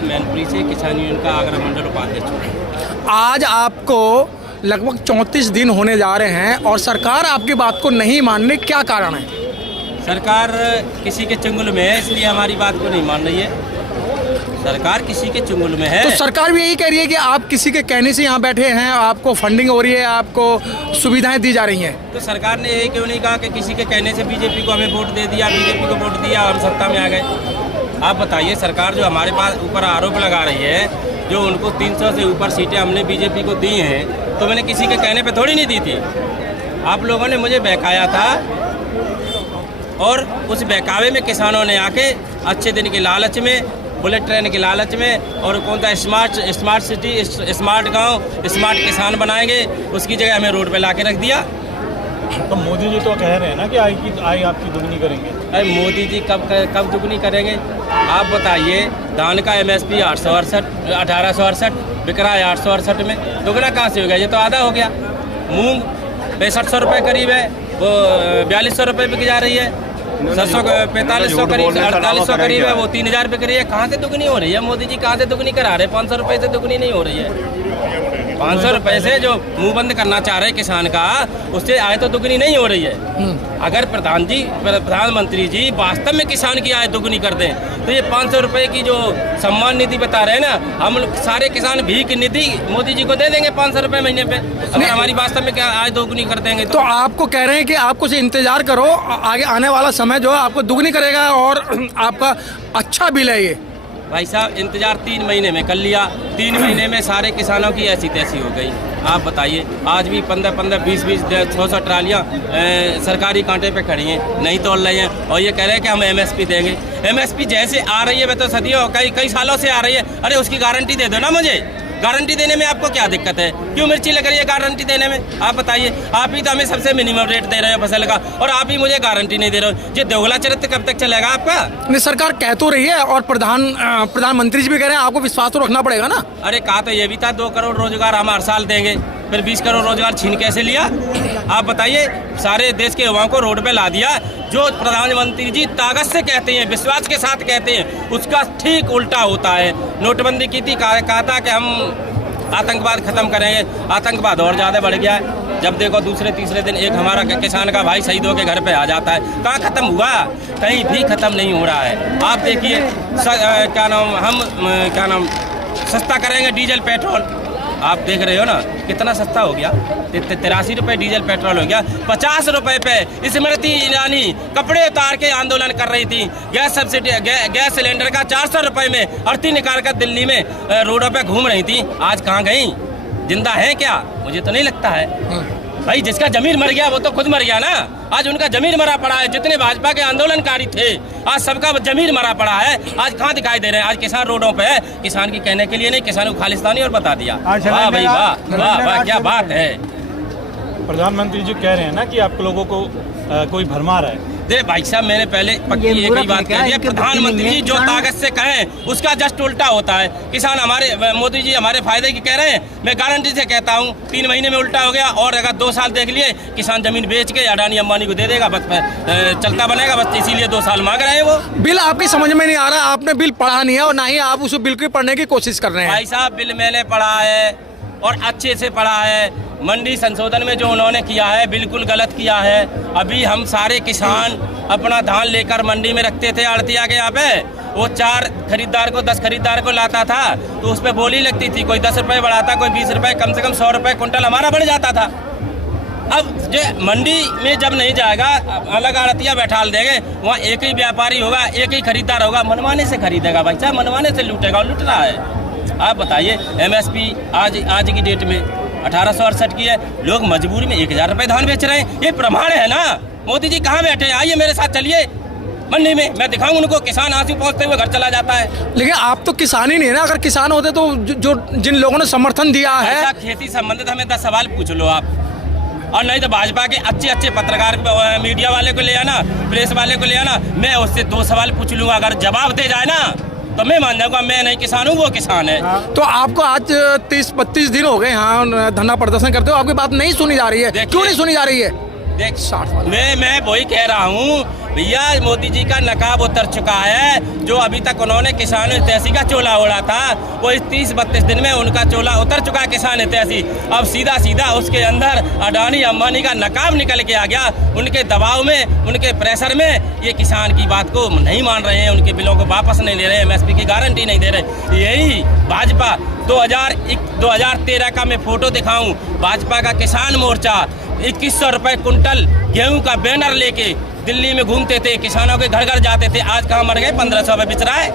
मैनपुरी से किसान यूनियन का आगरा मंडल उपाध्यक्ष। आज आपको लगभग 34 दिन होने जा रहे हैं और सरकार आपकी बात को नहीं मानने, क्या कारण है? सरकार किसी के चंगुल में है, इसलिए हमारी बात को नहीं मान रही है। सरकार किसी के चंगुल में है। तो सरकार भी यही कह रही है कि आप किसी के कहने से यहाँ बैठे हैं, आपको फंडिंग हो रही है, आपको सुविधाएं दी जा रही हैं। तो सरकार ने ये क्यों नहीं कहा कि किसी के कहने से बीजेपी को हमें वोट दे दिया, बीजेपी को वोट दिया, हम सत्ता में आ गए। आप बताइए, सरकार जो हमारे पास ऊपर आरोप लगा रही है, जो उनको 300 से ऊपर सीटें हमने बीजेपी को दी हैं, तो मैंने किसी के कहने पे थोड़ी नहीं दी थी। आप लोगों ने मुझे बहकाया था और उस बहकावे में किसानों ने आके अच्छे दिन के लालच में, बुलेट ट्रेन के लालच में और कौन सा स्मार्ट सिटी, स्मार्ट गांव, स्मार्ट किसान बनाएंगे, उसकी जगह हमें रोड पे ला के रख दिया। तो मोदी जी तो कह रहे हैं ना कि आय आपकी दुगनी करेंगे। अरे मोदी जी कब दुगनी करेंगे? आप बताइए, धान का MSP 1868 बिक रहा है 868 में, दुगना कहाँ से हो गया? ये तो आधा हो गया। मूंग 6500 रुपये करीब है, वो 4200 रुपये बिक जा रही है। 4500 करीब, 4800 करीब है, वो 3000 बिक रही है। कहाँ से दुगनी हो रही है? मोदी जी कहाँ से दुगनी करा रहे हैं? 500 रुपये से दुगनी नहीं हो रही है। 500 रुपये से जो मुंह बंद करना चाह रहे हैं किसान का, उससे आय तो दुगनी नहीं हो रही है। अगर प्रधानमंत्री जी वास्तव में किसान की आय दुगनी कर दें, तो ये 500 रुपये की जो सम्मान निधि बता रहे हैं ना, हम सारे किसान भीख निधि मोदी जी को दे देंगे 500 रुपये महीने पे, अगर हमारी वास्तव में क्या आय दोगुनी कर देंगे। तो आपको कह रहे हैं कि आप कुछ इंतजार करो, आगे आने वाला समय जो है आपको दुगनी करेगा और आपका अच्छा बिल है ये। भाई साहब, इंतजार 3 महीने में कर लिया, 3 महीने में सारे किसानों की ऐसी तैसी हो गई। आप बताइए, आज भी 15-15, 20-20, 600 ट्रालियाँ सरकारी कांटे पे खड़ी हैं, नहीं तोड़ रही हैं, और ये कह रहे हैं कि हम MSP देंगे। MSP जैसे आ रही है, मैं तो सदियों कई सालों से आ रही है। अरे उसकी गारंटी दे दो ना मुझे। गारंटी देने में आपको क्या दिक्कत है? क्यों मिर्ची लग रही है गारंटी देने में? आप बताइए। आप ही तो हमें सबसे मिनिमम रेट दे रहे हो फसल का, और आप ही मुझे गारंटी नहीं दे रहे हो। ये दोगला चरित्र कब तक चलेगा आपका? नहीं, सरकार कह तो रही है और प्रधानमंत्री जी भी कह रहे हैं, आपको विश्वास तो रखना पड़ेगा ना। अरे कहा तो ये भी था 2 करोड़ रोजगार हम हर साल देंगे, फिर 20 करोड़ रोजगार छीन कैसे लिया? आप बताइए। सारे देश के युवाओं को रोड पे ला दिया। जो प्रधानमंत्री जी ताकत से कहते हैं, विश्वास के साथ कहते हैं, उसका ठीक उल्टा होता है। नोटबंदी की थी, कहा था कि हम आतंकवाद खत्म करेंगे, आतंकवाद और ज़्यादा बढ़ गया है। जब देखो दूसरे तीसरे दिन एक हमारा किसान का भाई शहीद होकर घर पे आ जाता है। कहाँ खत्म हुआ? कहीं भी खत्म नहीं हो रहा है। आप देखिए, क्या नाम सस्ता करेंगे डीजल पेट्रोल, आप देख रहे हो ना कितना सस्ता हो गया। 83 रुपये डीजल पेट्रोल हो गया। 50 रुपये पे स्मृति ईरानी कपड़े उतार के आंदोलन कर रही थी। गैस सब्सिडी, गैस सिलेंडर का 400 रुपये में अर्थी निकाल कर दिल्ली में रोडों पे घूम रही थी। आज कहाँ गई? जिंदा है क्या? मुझे तो नहीं लगता है। भाई जिसका जमीर मर गया वो तो खुद मर गया ना। आज उनका जमीर मरा पड़ा है। जितने भाजपा के आंदोलनकारी थे, आज सबका जमीर मरा पड़ा है। आज कहाँ दिखाई दे रहे हैं? आज किसान रोडों पे है। किसान की कहने के लिए नहीं, किसान को खालिस्तानी और बता दिया। वाह भाई वाह, वाह वाह, क्या बात है। प्रधानमंत्री जी कह रहे हैं ना कि आप लोगों को कोई भरमा रहा है। दे भाई साहब, मैंने पहले पक्की एक ही बात कह दी है, प्रधानमंत्री जी जो ताकत से कहें उसका जस्ट उल्टा होता है। किसान हमारे, मोदी जी हमारे फायदे की कह रहे हैं, मैं गारंटी से कहता हूँ 3 महीने में उल्टा हो गया। और अगर 2 साल देख लिए, किसान जमीन बेच के अडानी अंबानी को दे देगा, बस चलता बनेगा बस। इसीलिए 2 साल मांग रहे हैं वो। बिल आपकी समझ में नहीं आ रहा, आपने बिल पढ़ा नहीं है और ना ही आप उस बिल को पढ़ने की कोशिश कर रहे हैं। भाई साहब, बिल मैंने पढ़ा है और अच्छे से पढ़ा है। मंडी संशोधन में जो उन्होंने किया है बिल्कुल गलत किया है। अभी हम सारे किसान अपना धान लेकर मंडी में रखते थे आड़तिया के यहाँ पे, वो 4 खरीदार को 10 खरीदार को लाता था, तो उस पर बोली लगती थी। कोई 10 रुपये बढ़ाता, कोई 20 रुपये, कम से कम 100 रुपये कुंटल हमारा बढ़ जाता था। अब जो मंडी में जब नहीं जाएगा, अलग आड़तिया बैठा देंगे, वहाँ एक ही व्यापारी होगा, एक ही खरीदार होगा, मनमाने से खरीदेगा भाई साहब, मनमाने से लूटेगा और लूट रहा है। आप बताइए, MSP आज की डेट में 1868 की है, लोग मजबूरी में 1000 रुपये धान बेच रहे हैं। ये प्रमाण है ना। मोदी जी कहाँ बैठे हैं? आइए मेरे साथ चलिए मंडी में, मैं दिखाऊं उनको। किसान आंसू पहुँचते हुए घर चला जाता है। लेकिन आप तो किसान ही नहीं है ना। अगर किसान होते तो जो जिन लोगों ने समर्थन दिया है, खेती संबंधित हमें 10 सवाल पूछ लो आप, और नहीं तो भाजपा के अच्छे पत्रकार, मीडिया वाले को ले आना, प्रेस वाले को ले आना, मैं उससे 2 सवाल पूछ लूँगा। अगर जवाब दे जाए ना तो मैं मान जाऊंगा मैं नहीं किसान हूँ, वो किसान है। तो आपको आज 30-32 दिन हो गए यहाँ धरना प्रदर्शन करते हो, आपकी बात नहीं सुनी जा रही है। क्यों नहीं सुनी जा रही है? देख, मैं वही कह रहा हूँ भैया मोदी जी का नकाब उतर चुका है। जो अभी तक उन्होंने किसान हितैषी का चोला ओढ़ा था, वो इस 30-32 दिन में उनका चोला उतर चुका है किसान हितैषी। अब सीधा सीधा उसके अंदर अडानी अंबानी का नकाब निकल के आ गया। उनके दबाव में, उनके प्रेशर में ये किसान की बात को नहीं मान रहे हैं, उनके बिलों को वापस नहीं ले रहे, MSP की गारंटी नहीं दे रहे। यही भाजपा 2013 का मैं फोटो दिखाऊं, भाजपा का किसान मोर्चा 2100 रुपये कुंटल गेहूं का बैनर लेके दिल्ली में घूमते थे, किसानों के घर घर जाते थे। आज कहाँ मर गए? 1500 में बिच रहा है।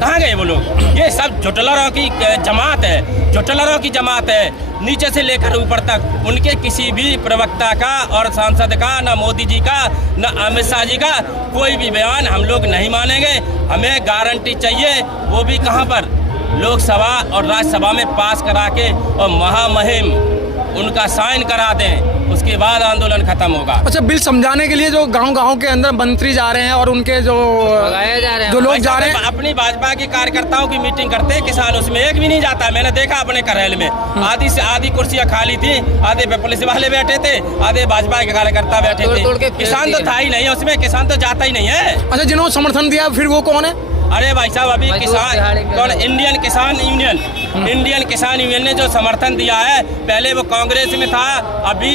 कहाँ गए वो लोग? ये सब झुटलरों की जमात है, झुटलरों की जमात है, नीचे से लेकर ऊपर तक। उनके किसी भी प्रवक्ता का और सांसद का, न मोदी जी का, न अमित शाह जी का कोई भी बयान हम लोग नहीं मानेंगे। हमें गारंटी चाहिए, वो भी कहाँ पर? लोकसभा और राज्यसभा में पास करा के और महामहिम उनका साइन करा दें, उसके बाद आंदोलन खत्म होगा। अच्छा, बिल समझाने के लिए जो गांव-गांव के अंदर मंत्री जा रहे हैं और उनके जो लोग जा रहे हैं, अपनी भाजपा के कार्यकर्ताओं की मीटिंग करते हैं किसान, उसमें एक भी नहीं जाता। मैंने देखा अपने करेल में आधी से आधी कुर्सियां खाली थी, आधे पुलिस वाले बैठे थे, आधे भाजपा के कार्यकर्ता बैठे थे। किसान तो था ही नहीं उसमें, किसान तो जाता ही नहीं है। अच्छा, जिन्होंने समर्थन दिया फिर वो कौन है? अरे भाई साहब, अभी किसान कौन? इंडियन किसान यूनियन ने जो समर्थन दिया है, पहले वो कांग्रेस में था, अभी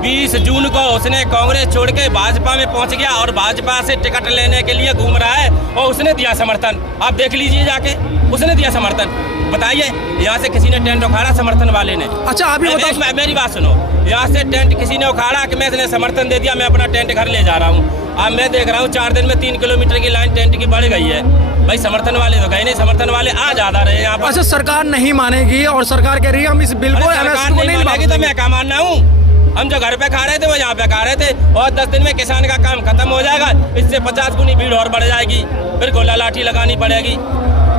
20 जून को उसने कांग्रेस छोड़ के भाजपा में पहुंच गया और भाजपा से टिकट लेने के लिए घूम रहा है और उसने दिया समर्थन। आप देख लीजिए जाके, उसने दिया समर्थन। बताइए, यहाँ से किसी ने टेंट उखाड़ा समर्थन वाले ने? अच्छा, अभी मेरी बात सुनो, यहाँ से टेंट किसी ने उखाड़ा कि मैं समर्थन दे दिया, मैं अपना टेंट घर ले जा रहा हूँ। अब मैं देख रहा हूँ 4 दिन में 3 किलोमीटर की लाइन टेंट की बढ़ गई है। भाई समर्थन वाले तो गए नहीं, समर्थन वाले आ ज्यादा रहे यहाँ पर। अच्छा, सरकार नहीं मानेगी और सरकार कह रही है हम इस बिल को सरकार नहीं मानेगी तो मैं क्या मानना हूँ? हम जो घर पे खा रहे थे वो यहाँ पे खा रहे थे, और 10 दिन में किसान का काम खत्म हो जाएगा। इससे 50 गुनी भीड़ और बढ़ जाएगी, फिर गोला लाठी लगानी पड़ेगी।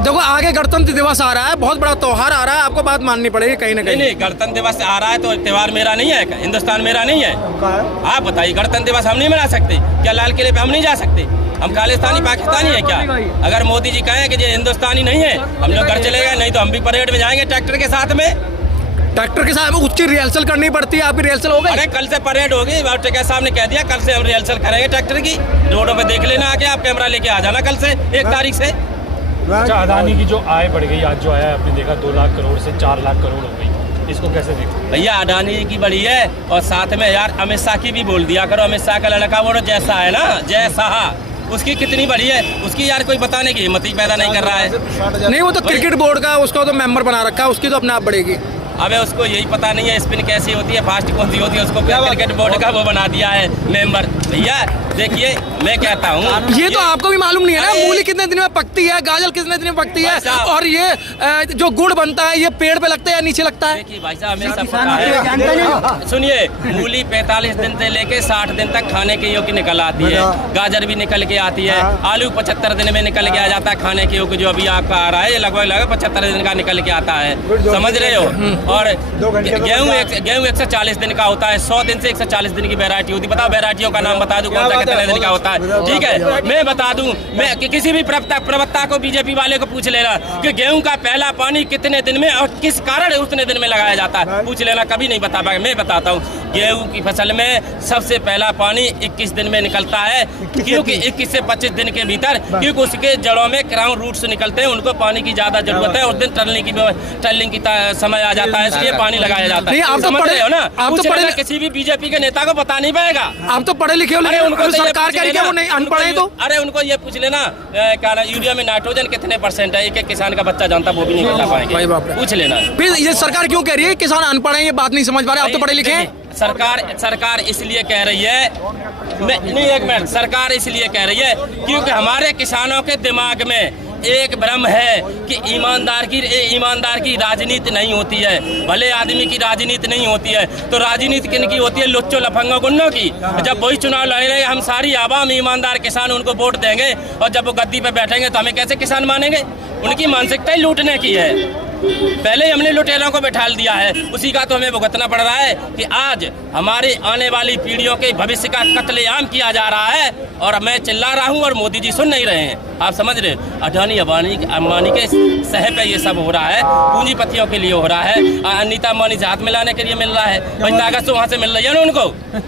देखो, आगे गणतंत्र दिवस आ रहा है, बहुत बड़ा त्योहार आ रहा है, आपको बात माननी पड़ेगी कहीं ना कहीं। नहीं, गणतंत्र दिवस आ रहा है तो त्योहार मेरा नहीं है, हिंदुस्तान मेरा नहीं है। आप बताइए, गणतंत्र दिवस हम नहीं मना सकते क्या? लाल किले पे हम नहीं जा सकते? हम खालिस्तानी पाकिस्तानी है क्या? अगर मोदी जी कहें कि ये हिंदुस्तानी नहीं है, हम लोग घर चले गए, नहीं तो हम भी परेड में जाएंगे ट्रैक्टर के साथ में। ट्रैक्टर के साथ उसकी रिहर्सल करनी पड़ती है, आपकी रिहर्सल हो गई? अरे कल से परेड होगी, टिकैत साहब ने कह दिया कल से हम रिहर्सल करेंगे ट्रैक्टर की। रोडों पे देख लेना आके, आप कैमरा लेके आ जाना कल से 1 तारीख से। अच्छा, अडानी की जो आय बढ़ गई, आज जो आया है आपने देखा 2 लाख करोड़ से 4 लाख करोड़ हो गई, इसको कैसे देखते? भैया अडानी की बड़ी है, और साथ में यार अमित शाह की भी बोल दिया करो। अमित शाह का लड़का वो जैसा है ना, जय शाह, उसकी कितनी बड़ी है, उसकी यार कोई बताने की हिम्मत ही पैदा नहीं कर रहा है। नहीं, वो तो क्रिकेट बोर्ड का उसका तो मेंबर बना रखा है, उसकी तो अपने आप बढ़ेगी। अबे उसको यही पता नहीं है स्पिन कैसी होती है, फास्ट कौन सी होती है, उसको क्रिकेट बोर्ड का वो बना दिया है मेंबर। भैया देखिए, मैं कहता हूँ, ये तो आपको भी मालूम नहीं है ना, मूली कितने दिन में पकती है, गाजर कितने दिन में पकती है, और ये जो गुड़ बनता है ये पेड़ पे लगता है या नीचे लगता है? देखिए भाई साहब, हमें सब पता है। सुनिए, मूली 45 दिन से लेके 60 दिन तक खाने के योग्य निकल आती है, गाजर भी निकल के आती है, आलू 75 दिन में निकल के आ जाता है खाने के योग्य। जो अभी आपका आ रहा है ये लगभग 75 दिन का निकल के आता है, समझ रहे हो? और गेहूँ 140 दिन का होता है, 100 दिन से 140 दिन की वैरायटी होती है। बताओ वैरायटियों का नाम बता दूं, कौन सा कितने दिन का होता है? ठीक है, मैं बता दूं, मैं किसी भी प्रवक्ता को, बीजेपी वाले को पूछ लेना कि गेहूं का पहला पानी कितने दिन में और किस कारण उतने दिन में लगाया जाता है, पूछ लेना, कभी नहीं बता पाएगा। मैं बताता हूँ, गेहूं की फसल में सबसे पहला पानी 21 दिन में निकलता है, क्योंकि 21 से 25 दिन के भीतर, क्योंकि उसके जड़ों में क्राउन रूट्स निकलते हैं, उनको पानी की ज्यादा जरूरत है, उस दिन टर्लिंग की समय आ जाता है, इसलिए पानी लगाया जाता है। आप तो पढ़े हो ना, आप तो पढ़े, किसी भी बीजेपी के नेता को बता नहीं पाएगा। आप तो पढ़े लिखे हो, उनको सरकार कह रही है वो नहीं अनपढ़ है। तो अरे उनको ये पूछ लेना, क्या यूरिया में नाइट्रोजन कितने % है, एक किसान का बच्चा जानता, वो भी नहीं बता पाएंगे, पूछ लेना। फिर ये सरकार क्यों कह रही है किसान अनपढ़ है, ये बात नहीं समझ पा रहे? आप तो पढ़े लिखे हैं। सरकार इसलिए कह रही है, नहीं एक मिनट, सरकार इसलिए कह रही है क्योंकि हमारे किसानों के दिमाग में एक भ्रम है कि ईमानदार की राजनीति नहीं होती है, भले आदमी की राजनीति नहीं होती है। तो राजनीति किन की होती है? लुच्चो लफंगो गुन्नों की। जब वही चुनाव लड़ रहे, हम सारी आवाम ईमानदार किसान उनको वोट देंगे, और जब वो गद्दी पे बैठेंगे तो हमें कैसे किसान मानेंगे? उनकी मानसिकता ही लूटने की है। पहले ही हमने लुटेरों को बैठा दिया है, उसी का तो हमें भुगतना पड़ रहा है कि आज हमारी आने वाली पीढ़ियों के भविष्य का कत्लेआम किया जा रहा है, और मैं चिल्ला रहा हूँ और मोदी जी सुन नहीं रहे हैं। आप समझ रहे हो? अडानी अंबानी के सह पे ये सब हो रहा है, पूंजीपतियों के लिए हो रहा है, अनीता अंबानी से हाथ मिलाने के लिए मिल रहा है। भाई ताकत तो वहाँ से मिल रही है ना उनको,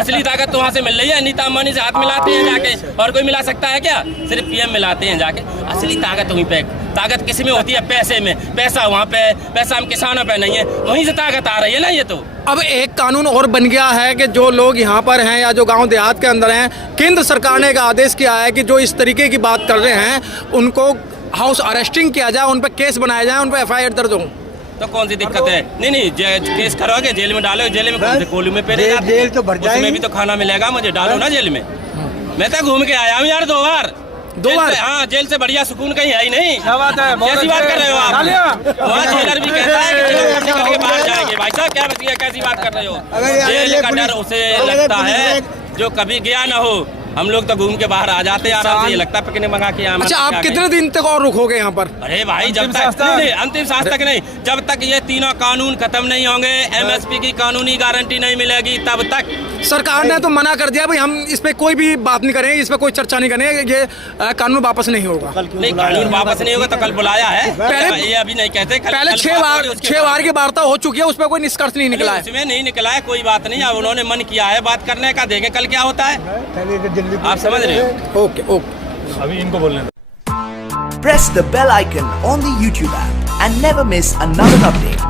असली ताकत तो वहाँ से मिल रही है। अनीता अंबानी से हाथ मिलाते हैं जाके, और कोई मिला सकता है क्या? सिर्फ पीएम मिलाते हैं जाके। असली ताकत वहीं पे, ताकत किस में होती है? पैसे में। पैसा वहाँ पे है, पैसा हम किसानों पे नहीं है, वहीं से ताकत आ रही है ना ये तो। अब एक कानून और बन गया है कि जो लोग यहाँ पर हैं या जो गांव देहात के अंदर हैं, केंद्र सरकार ने एक आदेश किया है कि जो इस तरीके की बात कर रहे हैं उनको हाउस अरेस्टिंग किया जाए, उन पर केस बनाया जाए, उन पर FIR दर्ज हो। तो कौन सी दिक्कत है? नहीं केस करोगे, जेल में डालोगे, जेल में कौन से कोल्हू में पेरे जाते हैं? जेल तो भर जाएगी। उसमें भी तो खाना मिलेगा, मुझे डालो ना जेल में। मैं तो घूम के आया हूँ यार 2 बार। हाँ, जेल से बढ़िया सुकून कहीं है ही नहीं। क्या बात है? कैसी बात कर रहे हो आप? वहाँ जेलर भी कहता है कि चलो छुट्टी करके बाहर जाएंगे। भाई साहब क्या बचिए, कैसी बात कर रहे हो? जेल का डर उसे लगता है जो कभी गया ना हो। हम लोग तो घूम के बाहर आ जाते हैं आराम से, ये लगता है पिकनिक मंगा के। अच्छा, आप कितने दिन तक और रुकोगे यहाँ पर? अरे भाई जब तक नहीं, अंतिम सांस तक नहीं, जब तक ये तीनों कानून खत्म नहीं होंगे, MSP की कानूनी गारंटी नहीं मिलेगी, तब तक। सरकार ने तो मना कर दिया भाई, हम इस पे कोई भी बात नहीं करेंगे, इस पे कोई चर्चा नहीं करेंगे, ये कानून वापस नहीं होगा। नहीं, कानून वापस नहीं होगा तो कल बुलाया है। पहले- ये अभी नहीं कहते। पहले 6 बार की वार्ता हो चुकी है, उस पर कोई निष्कर्ष नहीं निकला है। उसमें नहीं निकला है, कोई बात नहीं। अब उन्होंने मन किया है बात करने का, देखें कल क्या होता है। आप समझ रहे हो? Okay okay. अभी इनको बोलने दो। Press the bell icon on the YouTube app and never miss another update.